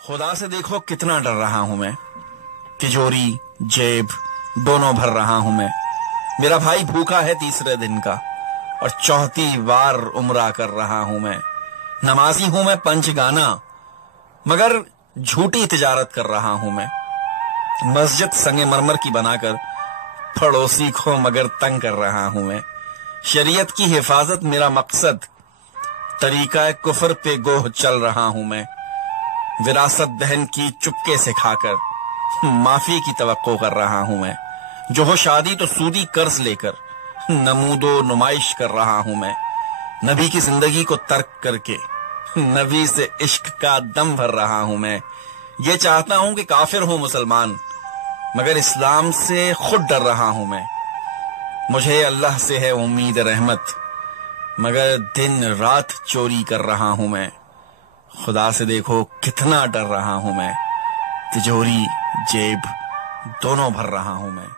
खुदा से देखो कितना डर रहा हूं मैं, तिजोरी जेब दोनों भर रहा हूं मैं। मेरा भाई भूखा है तीसरे दिन का और चौथी बार उम्रा कर रहा हूं मैं। नमाजी हूं मैं पंचगाना मगर झूठी तिजारत कर रहा हूं मैं। मस्जिद संगे मरमर की बनाकर पड़ोसी को मगर तंग कर रहा हूं मैं। शरीयत की हिफाजत मेरा मकसद, तरीका कुफर पे गोह चल रहा हूं मैं। विरासत बहन की चुपके से खाकर माफी की तवक्को कर रहा हूं मैं। जो हो शादी तो सूदी कर्ज लेकर नमूदो नुमाइश कर रहा हूं मैं। नबी की जिंदगी को तर्क करके नबी से इश्क का दम भर रहा हूं मैं। ये चाहता हूं कि काफिर हो मुसलमान मगर इस्लाम से खुद डर रहा हूं मैं। मुझे अल्लाह से है उम्मीद रहमत मगर दिन रात चोरी कर रहा हूं मैं। खुदा से देखो कितना डर रहा हूं मैं। तिजोरी जेब दोनों भर रहा हूं मैं।